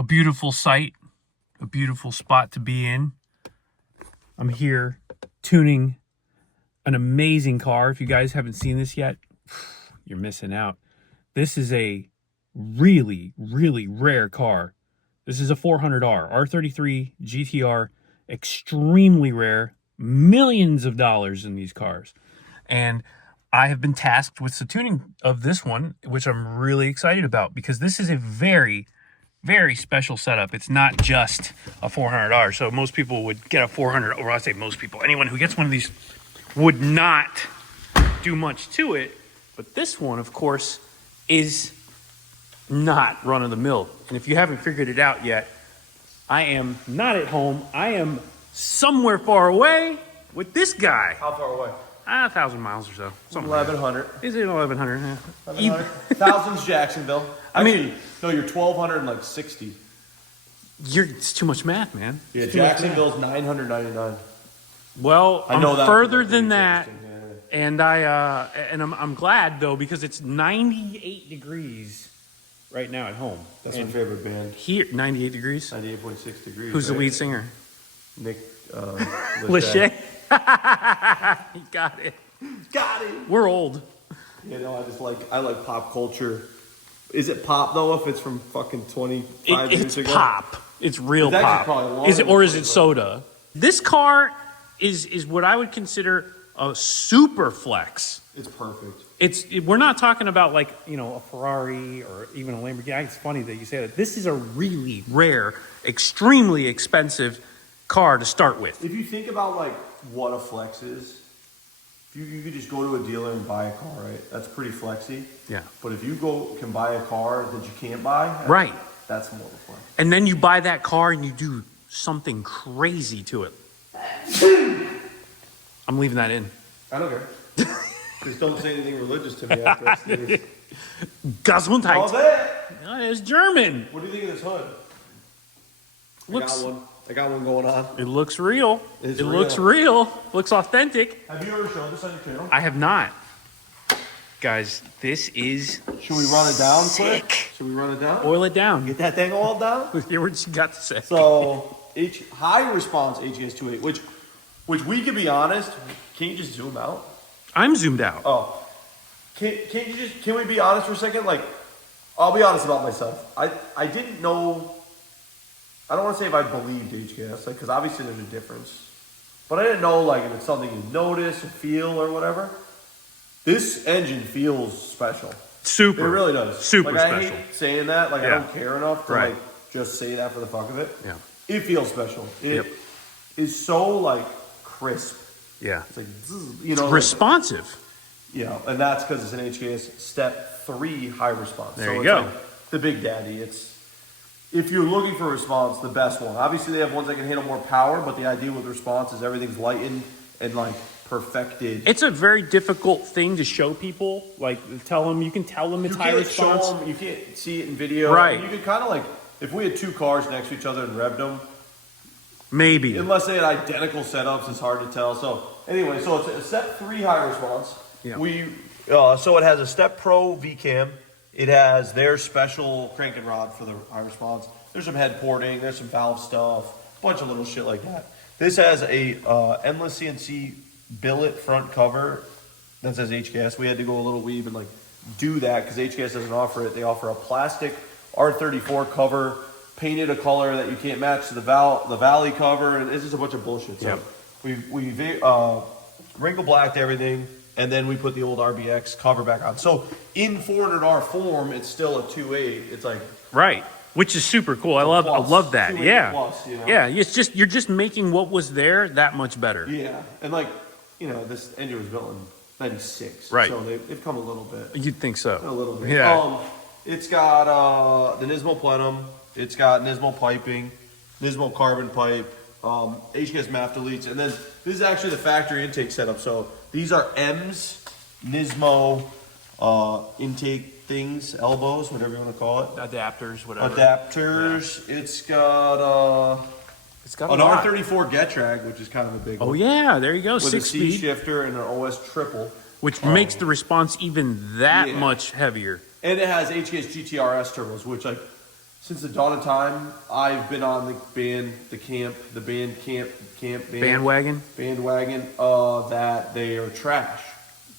a beautiful sight, a beautiful spot to be in. I'm here tuning an amazing car. If you guys haven't seen this yet, you're missing out. This is a really, really rare car. This is a 400R, R33 GTR, extremely rare, millions of dollars in these cars. And I have been tasked with the tuning of this one, which I'm really excited about because this is a very, very special setup. It's not just a 400R. So most people would get a 400, or I say most people, anyone who gets one of these would not do much to it. But this one, of course, is not run-of-the-mill. And if you haven't figured it out yet, I am not at home. I am somewhere far away with this guy. How far away? 1,000 miles or so. 1,100. Is it 1,100? Yeah. 1,100. Thousands Jacksonville. Actually, no, you're 1,260. It's too much math, man. Yeah, Jacksonville's 999. Well, I know I'm that further than that. Yeah. And I'm glad though because it's 98 degrees right now at home. That's my favorite band. Here, 98 degrees. 98.6 degrees. Who's the lead singer? Nick Lachey. He got it. Got it. We're old. You know, I like pop culture. Is it pop though? If it's from fucking 25 years ago, it's pop. It's real It's pop. Is it soda? This car is what I would consider a super flex. it's perfect. We're not talking about like, you know, a Ferrari or even a Lamborghini. It's funny that you say that. This is a really rare, extremely expensive car to start with. If you think about like what a flex is, you could just go to a dealer and buy a car, right? That's pretty flexy. Yeah. But if you can buy a car that you can't buy, Right. That's more of a flex. And then you buy that car and you do something crazy to it. I'm leaving that in. I don't care. Just don't say anything religious to me after this. Gesundheit. All that. It's German. What do you think of this hood? Looks, I got one going on. it looks real. It's It real. looks real. Looks authentic. Have you ever shown this on your channel? I have not. Guys, this is Should we run it down sick. quick? Should we run it down? Boil it down. Get that thing all down? Hear what you got to say. So, high response HES28, which we could be honest, can you just zoom out? I'm zoomed out. Oh, can we be honest for a second? Like, I'll be honest about myself. I didn't know. I don't want to say if I believed HKS, like, because obviously there's a difference. But I didn't know, like, if it's something you notice or feel or whatever. This engine feels special. Super. It really does. Super like, special. I hate saying that. Like, Yeah. I don't care enough to, Right. like, just say that for the fuck of it. Yeah. It feels special. It Yep. is so, like, crisp. Yeah. It's like, zzz, you know. It's responsive. Yeah, and that's because it's an HKS Step 3 high response. There so you it's go. Like the Big Daddy. If you're looking for response, the best one. Obviously, they have ones that can handle more power, but the idea with response is everything's lightened and like perfected. It's a very difficult thing to show people. Like, you can tell them it's high response. Show them, you can't see it in video. Right. You could kind of like, if we had two cars next to each other and revved them, Maybe. unless they had identical setups, it's hard to tell. So anyway, so it's a Step 3 high response. Yeah. So it has a Step Pro V-cam. It has their special cranking rod for the high response. There's some head porting. There's some valve stuff. A bunch of little shit like that. This has a endless CNC billet front cover that says HKS. We had to go a little weave and like do that because HKS doesn't offer it. They offer a plastic R34 cover, painted a color that you can't match to the Valley cover, and it's just a bunch of bullshit. So we wrinkle blacked everything, and then we put the old RBX cover back on. So in 400R form, it's still a 2.8. It's like Right. Which is super cool. I love that. 2.8 Yeah. plus, you know? Yeah. You're just making what was there that much better. Yeah, and like, you know, this engine was built in 96. Right. So they've come a little bit. You'd think so. A little bit. Yeah. It's got the NISMO plenum. It's got NISMO piping, NISMO carbon pipe, HKS MAF deletes, and then this is actually the factory intake setup. So these are M's NISMO intake things, elbows, whatever you want to call it. Adapters, whatever. Adapters. Yeah. It's got an R34 Getrag, which is kind of a big one. Oh yeah, there you go. With 6 a C speed, shifter and an OS triple. which makes the response even that much heavier. And it has HKS GTRS turbos, which like since the dawn of time, I've been on the Bandwagon. That they are trash.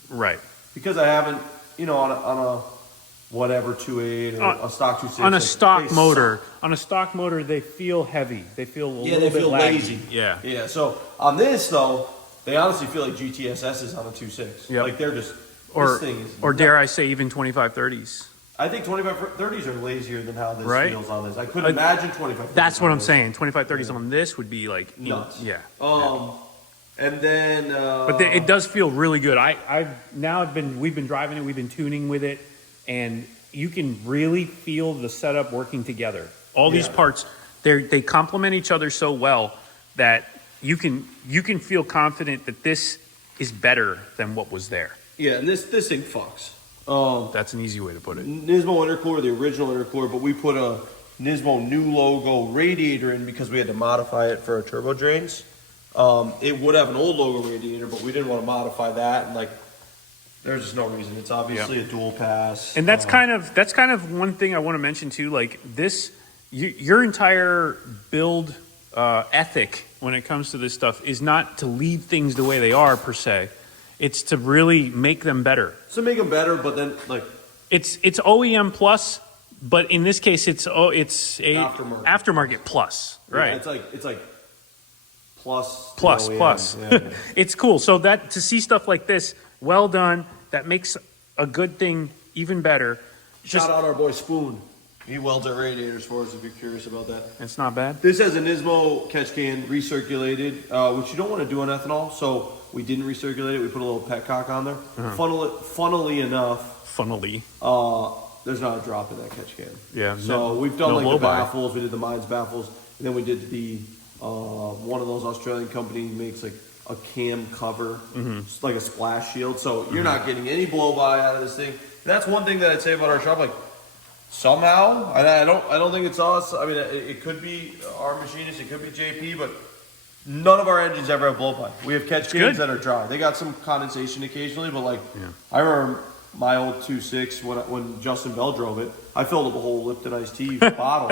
Right. Because I haven't, on a whatever 2.8 or a stock 2.6. On a stock motor. On a stock motor, they feel heavy. They feel a little bit laggy. lazy. Yeah. Yeah. So on this though, they honestly feel like GTSSs on a 2.6. Yep. Like they're just Or, this thing is or dare I say, even 2530s. I think 2530s are lazier than how this Right? feels on this. I couldn't imagine 2530s. That's what on I'm this. saying. 2530s on this would be like Nuts. Yeah. And then But it does feel really good. We've been driving it, we've been tuning with it, and you can really feel the setup working together. All these parts, they complement each other so well that you can feel confident that this is better than what was there. Yeah, and this thing fucks. That's an easy way to put it. NISMO intercooler, the original intercooler, but we put a NISMO new logo radiator in because we had to modify it for our turbo drains. It would have an old logo radiator, but we didn't want to modify that, and there's just no reason. It's obviously a dual pass, and that's kind of one thing I want to mention too. Like this, your entire build ethic when it comes to this stuff is not to leave things the way they are per se. It's to really make them better. So make them better, but then it's OEM plus, but in this case it's a aftermarket plus, right? Yeah, it's like plus. Yeah. It's cool. So that to see stuff like this, well done. That makes a good thing even better. Shout out our boy Spoon. He welds our radiators for us if you're curious about that. It's not bad. This has a NISMO catch can recirculated, which you don't want to do on ethanol. So we didn't recirculate it. We put a little petcock on there. Funnily enough, there's not a drop in that catch can. Yeah. So we've done the baffles. We did the Mines baffles, and then we did the one of those Australian companies makes like a cam cover, it's like a splash shield. So you're not getting any blow by out of this thing. And that's one thing that I'd say about our shop. Like somehow, I don't think it's us. I mean, it could be our machinist, it could be JP, but none of our engines ever have blow by. We have catch cans that are dry. They got some condensation occasionally, but I remember my old 2.6 when Justin Bell drove it. I filled up a whole Lipton iced tea bottle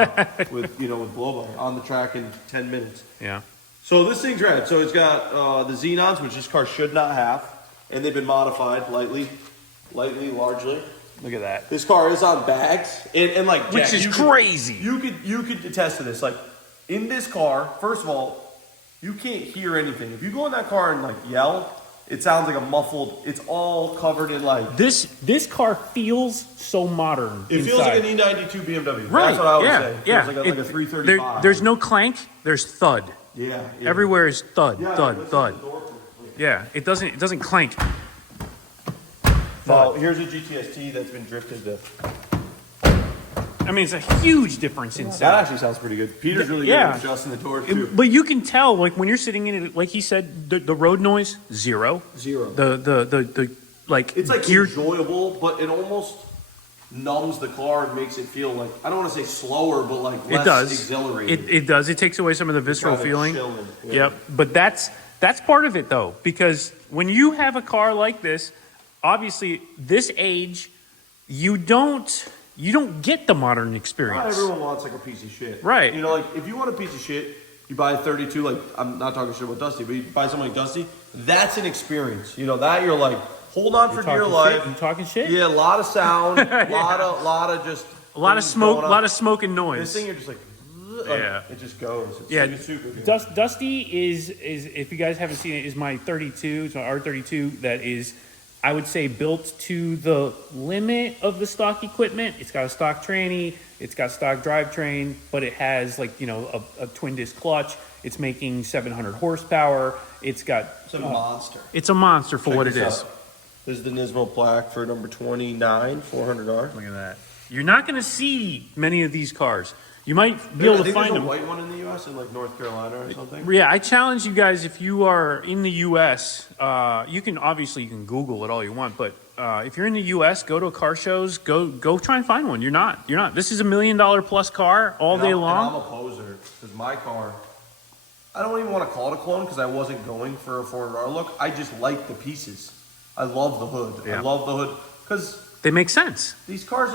with blow by on the track in 10 minutes. Yeah. So this thing's rad. So it's got the Xenons, which this car should not have, and they've been modified largely. Look at that. This car is on bags, and like which Jack, is crazy. You could attest to this. Like in this car, first of all, you can't hear anything. If you go in that car and yell, it sounds like a muffled. It's all covered in This car feels so modern. It feels like an E92 BMW. Right. That's what I would say. It Yeah. feels like a 335. There's no clank. There's thud. Yeah. Everywhere is thud, thud. The Yeah. It doesn't clank. Well, here's a GTST that's been drifted to. I mean, it's a huge difference in sound. That actually sounds pretty good. Peter's really good at adjusting the doors too. But you can tell, when you're sitting in it, like he said, the road noise zero. The it's gear enjoyable, but it almost numbs the car and makes it feel like, I don't want to say slower, but less exhilarated. It does. It takes away some of the visceral feeling. Chilling, Yep. But that's part of it though, because when you have a car like this, obviously this age, you don't get the modern experience. Not everyone wants a piece of shit. Right. If you want a piece of shit, you buy a 32, I'm not talking shit about Dusty, but you buy something like Dusty, that's an experience. That you're like, hold on for dear life. You talking shit? Yeah, a lot of sound, a lot of smoke and noise. This thing, you're just like, it just goes. It's super good. Dusty is if you guys haven't seen it, is my 32. It's my R32 that is, I would say, built to the limit of the stock equipment. It's got a stock tranny, it's got stock drivetrain, but it has a twin disc clutch. It's making 700 horsepower. It's a monster. It's a monster for what it is. This is the NISMO plaque for number 29, 400R. Look at that. You're not going to see many of these cars. You might be able to find them. There's a white one in the U.S. in North Carolina or something. Yeah, I challenge you guys, if you are in the U.S., you can Google it all you want, but if you're in the U.S., go to car shows, go try and find one. You're not. This is $1 million plus car all day long. And I'm a poser because my car, I don't even want to call it a clone because I wasn't going for a 400R look. I just like the pieces. I love the hood. Yeah. I love the hood because they make sense. These cars,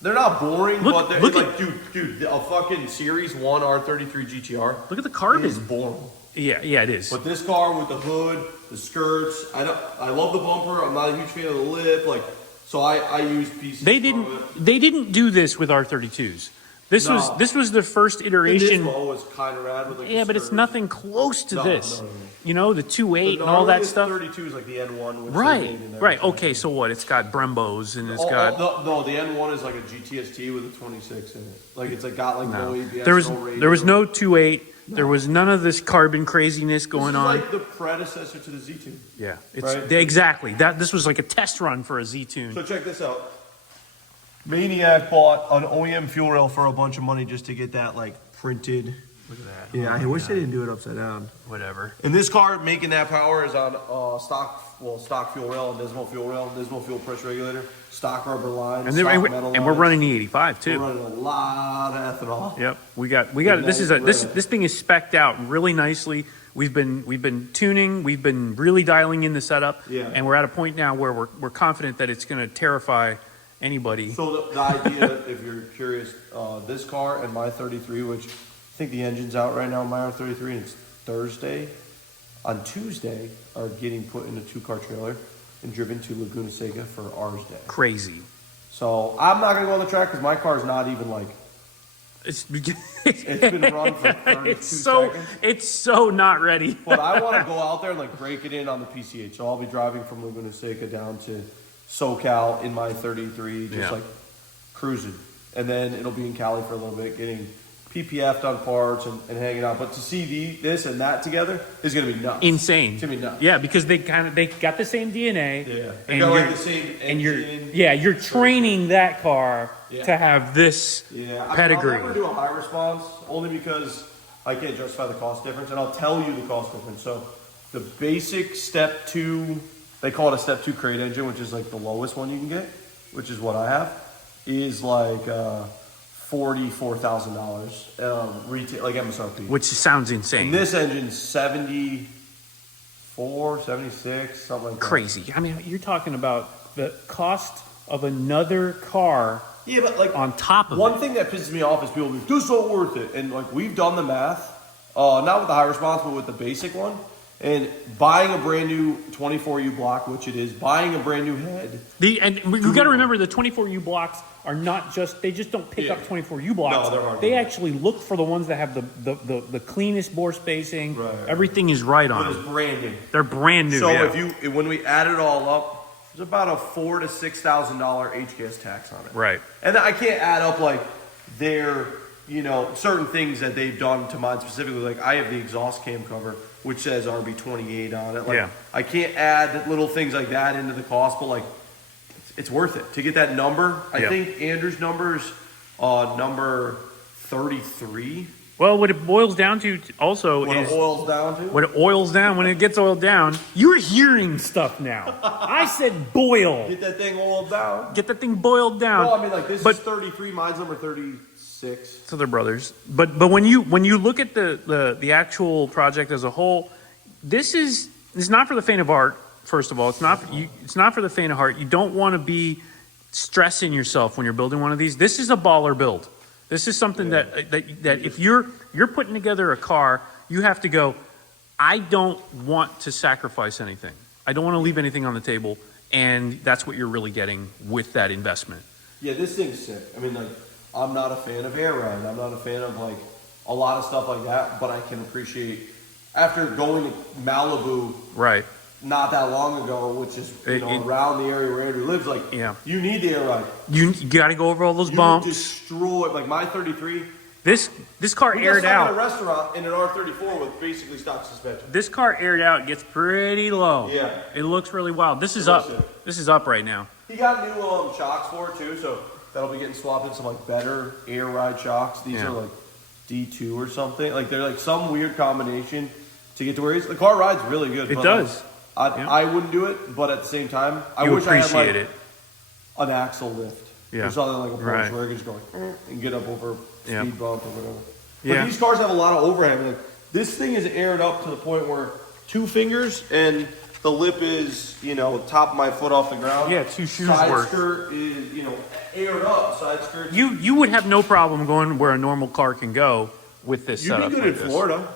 They're not boring, Look- but they're look like, dude, a fucking Series 1 R33 GTR Look at the carbon. is boring. Yeah, it is. But this car with the hood, the skirts, I love the bumper. I'm not a huge fan of the lip. Like, so I use pieces. They didn't do this with R32s. This was the first iteration. The NISMO was kind of rad with like Yeah, but it's nothing close to this. No. You know, the 2.8 and The all that gnarliest stuff. 32 is like the N1. Which they Right, made in right. everything. Okay, so what? It's got Brembos and it's got. No, the N1 is like a GTST with a 26 in it. Like it's like got like no ABS. There was no 2.8. There was none of this carbon craziness going on. This is like the predecessor to the Z-Tune. Yeah, Right? exactly that. This was like a test run for a Z-Tune. So check this out. Maniac bought an OEM fuel rail for a bunch of money just to get that like printed. Look at that. Yeah, I wish they didn't do it upside down. Whatever. And this car making that power is on stock fuel rail, NISMO fuel pressure regulator, stock rubber lines, And, stock then, metal and we're lines. running the 85 too. We're running a lot of ethanol. Yep, we got it. This thing is specced out really nicely. We've been tuning, we've been really dialing in the setup, Yeah. and we're at a point now where we're confident that it's going to terrify anybody. So the idea, if you're curious, this car and my 33, which I think the engine's out right now, my R33, and it's Thursday. On Tuesday, are getting put in a 2-car trailer and driven to Laguna Seca for ours day. Crazy. So I'm not gonna go on the track because my car's not even like. It's It's been run for 32 seconds. It's so not ready. But I want to go out there and like break it in on the PCH. So I'll be driving from Laguna Seca down to SoCal in my 33, just like cruising. And then it'll be in Cali for a little bit, getting PPF'd on parts and hanging out. But to see this and that together is going to be nuts. Insane. It's going to be nuts. Yeah, because they got the same DNA. Yeah. And got you're, like the same and engine. you're training that car to have this pedigree. I'll never do a high response only because I can't justify the cost difference, and I'll tell you the cost difference. So the basic step 2, they call it a step 2 crate engine, which is like the lowest one you can get, which is what I have, is like $44,000 retail, like MSRP. Which sounds insane. And this engine's 74, 76, something like that. Crazy. I mean, you're talking about the cost of another car. Yeah, but like on top of one thing that pisses me off is people be, this is not worth it. And like we've done the math, not with the high response, but with the basic one. And buying a brand new 24U block, which it is, buying a brand new head. And you got to remember the 24U blocks are not just, they just don't pick up 24U blocks. No, they're hard. They actually look for the ones that have the cleanest bore spacing. Right. Everything is right on But them. it's brand new. They're brand new. So yeah. when we add it all up, there's about a $4,000 to $6,000 HGS tax on it. Right. And I can't add up like their, certain things that they've done to mine specifically. Like I have the exhaust cam cover, which says RB28 on it. Like I can't add little things like that into the cost, but like it's worth it to get that number. I think Andrew's number's number 33. Well, what it boils down to also What is it oils down to. when it oils down, when it gets oiled down, you're hearing stuff now. I said boil. Get that thing oiled down. Get that thing boiled down. Well, I mean, like this is 33. Mine's number 36. So they're brothers. But when you look at the actual project as a whole, it's not for the faint of heart. First of all, it's not for the faint of heart. You don't want to be stressing yourself when you're building one of these. This is a baller build. This is something that if you're putting together a car, you have to go, I don't want to sacrifice anything. I don't want to leave anything on the table, and that's what you're really getting with that investment. Yeah, this thing's sick. I mean, like, I'm not a fan of air ride. I'm not a fan of like a lot of stuff like that, but I can appreciate after going to Malibu Right. not that long ago, which is around the area where Andrew lives, like you need the air ride. You got to go over all those bumps. Destroy like my 33. This car aired out. In a restaurant in an R34 with basically stock suspension. This car aired out gets pretty low. Yeah. It looks really wild. This is up. This is up right now. He got new shocks for it too, so that'll be getting swapped in some like better air ride shocks. These are like D2 or something. Like they're like some weird combination to get to where he's. The car rides really good. It does. I wouldn't do it, but at the same time, I wish wish I had like it. an axle lift. Yeah. Or something like a Porsche where you can just go and get up over speed bump or whatever. But these cars have a lot of overhang. Like this thing is aired up to the point where 2 fingers and the lip is, you know, top of my foot off the ground. Yeah, 2 shoes Side worth. skirt is, you know, aired up. Side skirt. You would have no problem going where a normal car can go with this You'd setup. be good like in this. Florida.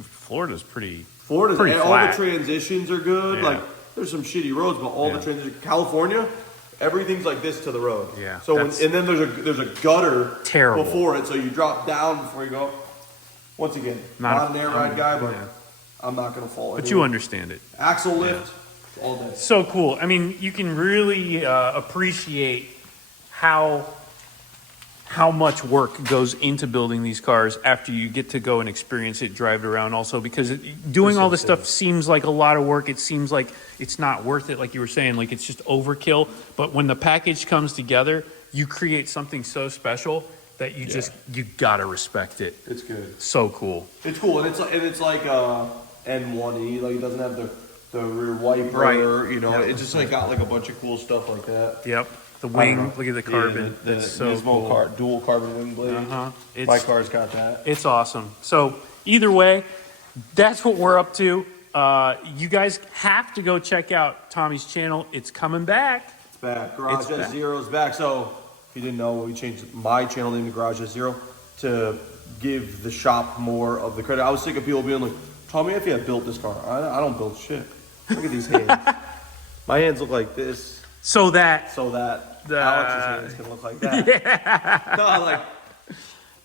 Florida's pretty Florida's pretty and all flat. the transitions are good. Yeah. Like there's some shitty roads, but all Yeah. the transitions. California, everything and this to the road. Yeah, So that's and then there's a gutter terrible. before it, so you drop down before you go up. Once again, not an air ride guy, but yeah. I'm not gonna fall. But you understand it. Axle lift, all day. So cool. I mean, you can really appreciate how much work goes into building these cars after you get to go and experience it, drive it around also, because doing all this stuff seems like a lot of work. It seems like it's not worth it, like you were saying, like it's just overkill. But when the package comes together, you create something so special that you you gotta respect it. It's good. So cool. It's cool, and it's like N1E. Like it doesn't have the rear wiper. Right. You know, Yep. it just like got like a bunch of cool stuff like that. Yep. The I don't wing, know. look at the carbon. The It's so NISMO cool. dual carbon wing blade. It's, My car's got that. It's awesome. So either way, that's what we're up to. You guys have to go check out Tommy's channel. It's coming back. It's back. It's back. GarageSzero's back. So if you didn't know, we changed my channel name to GarageSzero to give the shop more of the credit. I was sick of people being like, Tommy, if you had built this car. I don't build shit. Look at these hands. My hands look like this. So that Alex's hands can look like that. Yeah. No, like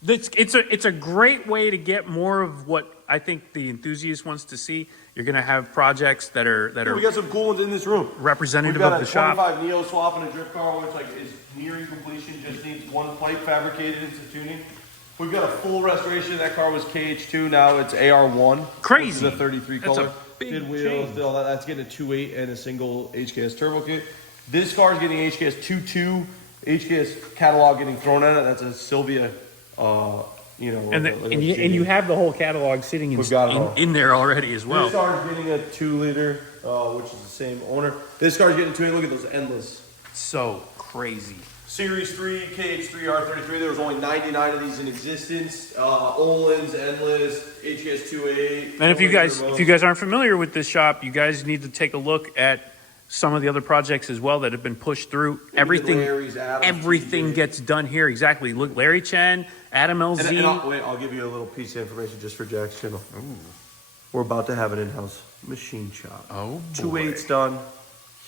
it's a great way to get more of what I think the enthusiast wants to see. You're gonna have projects that are we got some cool ones in this room. representative We've got of a the shop. 25 Neo swap and a drip car, which like is nearing completion. Just needs one pipe fabricated into tuning. We've got a full restoration. That car was KH2. Now it's AR1. Crazy. Which is a 33 That's a color. big Did wheels. change. Did all that. That's getting a 2.8 and a single HKS turbo kit. This car is getting HKS 2.2. HKS catalog getting thrown at it. That's a Sylvia. You know. And, like and you have the whole catalog sitting We've got it all. in there already as well. This car is getting a 2-liter, which is the same owner. This car is getting 2.8. Look at those endless. So crazy. Series 3, KH3, R33, there was only 99 of these in existence. Olin's, Endless, HKS 2.8. And if you guys aren't familiar with this shop, you guys need to take a look at some of the other projects as well that have been pushed through. Everything Adams, gets done here. Exactly. Look, Larry Chen, Adam LZ. And I'll give you a little piece of information just for Jack's channel. We're about to have an in-house machine shop. Oh, 2.8's done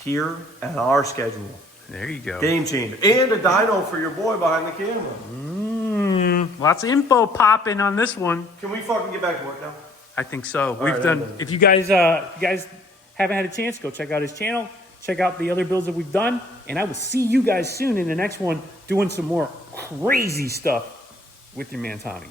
here at our schedule. There you go. Game changer. And a dyno for your boy behind the camera. Lots of info popping on this one. Can we fucking get back to work now? I think so. right, We've done. I'm done. If you guys haven't had a chance, go check out his channel. Check out the other builds that we've done, and I will see you guys soon in the next one doing some more crazy stuff with your man Tommy.